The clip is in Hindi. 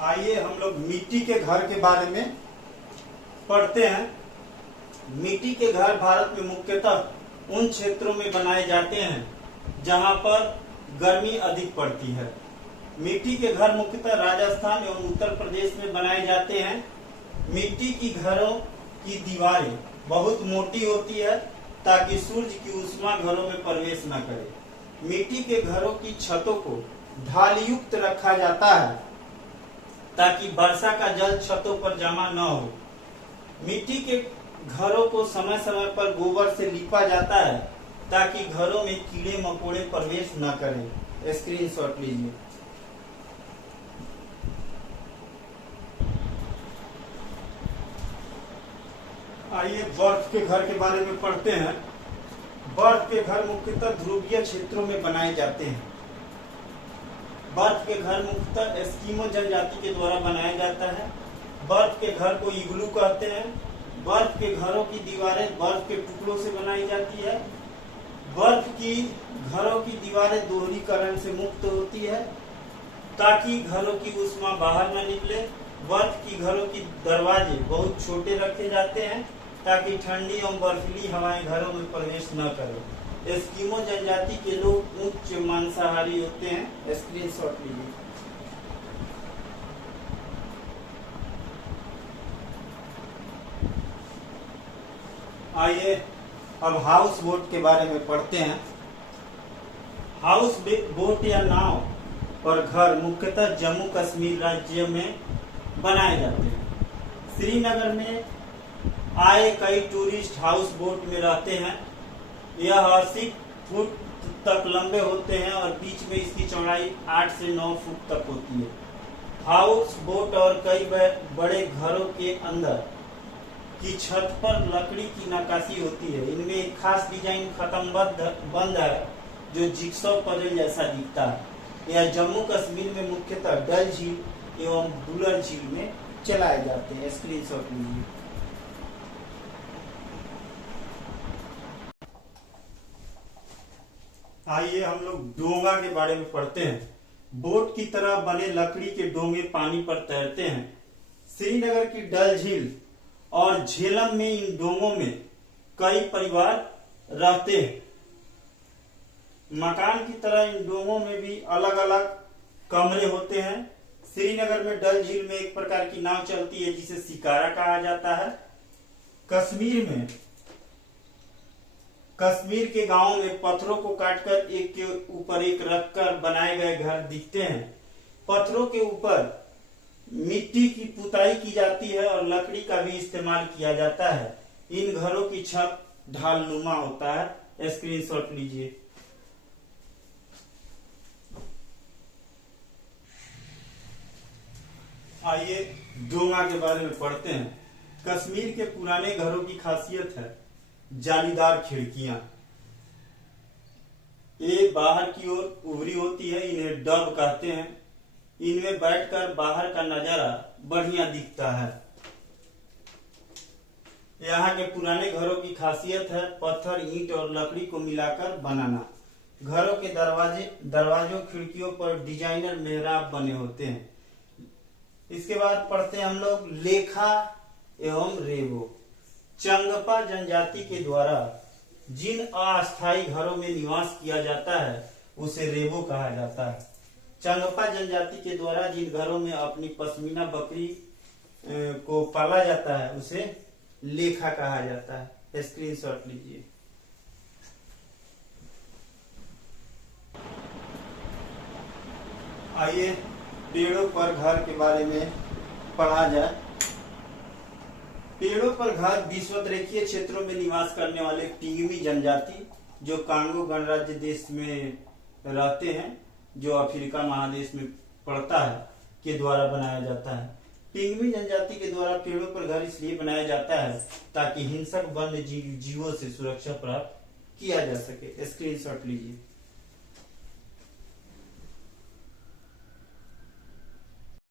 आइए हम लोग मिट्टी के घर के बारे में पढ़ते हैं। मिट्टी के घर भारत में मुख्यतः उन क्षेत्रों में बनाए जाते हैं जहां पर गर्मी अधिक पड़ती है। मिट्टी के घर मुख्यतः राजस्थान एवं उत्तर प्रदेश में बनाए जाते हैं। मिट्टी की घरों की दीवारें बहुत मोटी होती है ताकि सूर्य की ऊष्मा घरों में प्रवेश न करे। मिट्टी के घरों की छतों को ढाल युक्त रखा जाता है ताकि वर्षा का जल छतों पर जमा न हो। मिट्टी के घरों को समय समय पर गोबर से लीपा जाता है ताकि घरों में कीड़े मकोड़े प्रवेश न करें। स्क्रीनशॉट लीजिए। आइए बर्फ के घर के बारे में पढ़ते हैं। बर्फ के घर मुख्यतः ध्रुवीय क्षेत्रों में बनाए जाते हैं। बर्फ के घर मुख्यतः एस्किमो जनजाति के द्वारा बनाया जाता है। बर्फ के घर को इग्लू कहते हैं। बर्फ के घरों की दीवारें बर्फ के टुकड़ों से बनाई जाती है। बर्फ की घरों की दीवारें दोहरीकरण से मुक्त होती है ताकि घरों की ऊष्मा बाहर न निकले। बर्फ की घरों की दरवाजे बहुत छोटे रखे जाते हैं ताकि ठंडी एवं बर्फीली हवाएं घरों में प्रवेश न करें। एस्किमो जनजाति के लोग उच्च मांसाहारी होते हैं। स्क्रीनशॉट लीजिए। आइए अब हाउस बोट के बारे में पढ़ते हैं। हाउस बोट या नाव पर घर मुख्यतः जम्मू कश्मीर राज्य में बनाए जाते हैं। श्रीनगर में आए कई टूरिस्ट हाउस बोट में रहते हैं। यह 80 फुट तक लंबे होते हैं और बीच में इसकी चौड़ाई 8 से 9 फुट तक होती है। हाउस बोट और कई बड़े घरों के अंदर की छत पर लकड़ी की नक्काशी होती है। इनमें एक खास डिजाइन खत्मबद्ध बंद है जो जिक्सॉ पजल जैसा दिखता है। यह जम्मू कश्मीर में मुख्यतः डल झील एवं बुलर झील में चलाए जाते हैं। स्क्रीनशॉट लीजिए। आइए हम लोग डोंगा के बारे में पढ़ते हैं। बोट की तरह बने लकड़ी के डोंगे पानी पर तैरते हैं। श्रीनगर की डल झील और झेलम में इन डोंगों में कई परिवार रहते हैं। मकान की तरह इन डोंगों में भी अलग अलग कमरे होते हैं। श्रीनगर में डल झील में एक प्रकार की नाव चलती है जिसे शिकारा कहा जाता है। कश्मीर के गांवों में पत्थरों को काटकर एक के ऊपर एक रखकर बनाए गए घर दिखते हैं। पत्थरों के ऊपर मिट्टी की पुताई की जाती है और लकड़ी का भी इस्तेमाल किया जाता है। इन घरों की छत ढालनुमा होता है। स्क्रीनशॉट लीजिए। आइए डोंगा के बारे में पढ़ते हैं। कश्मीर के पुराने घरों की खासियत है जालीदार खिड़कियां। ये बाहर की ओर उभरी होती है। इन्हें डब कहते हैं। इनमें बैठकर बाहर का नजारा बढ़िया दिखता है। यहाँ के पुराने घरों की खासियत है पत्थर, ईंट और लकड़ी को मिलाकर बनाना। घरों के दरवाजों खिड़कियों पर डिजाइनर मेहराब बने होते हैं। इसके बाद पढ़ते हैं हम लोग लेखा एवं रेबो। चंगपा जनजाति के द्वारा जिन अस्थायी घरों में निवास किया जाता है उसे रेबो कहा जाता है। चंगपा जनजाति के द्वारा जिन घरों में अपनी पश्मीना बकरी को पाला जाता है उसे लेखा कहा जाता है। स्क्रीनशॉट लीजिए। आइए पेड़ों पर घर के बारे में पढ़ा जाए। पेड़ों पर घर विषुवतरेखीय क्षेत्रों में निवास करने वाले पिंगमी जनजाति जो कांगो गणराज्य देश में रहते हैं जो अफ्रीका महादेश में पड़ता है के द्वारा बनाया जाता है। पिंगमी जनजाति के द्वारा पेड़ों पर घर इसलिए बनाया जाता है ताकि हिंसक वन्य जीवों से सुरक्षा प्राप्त किया जा सके। स्क्रीनशॉट लीजिए।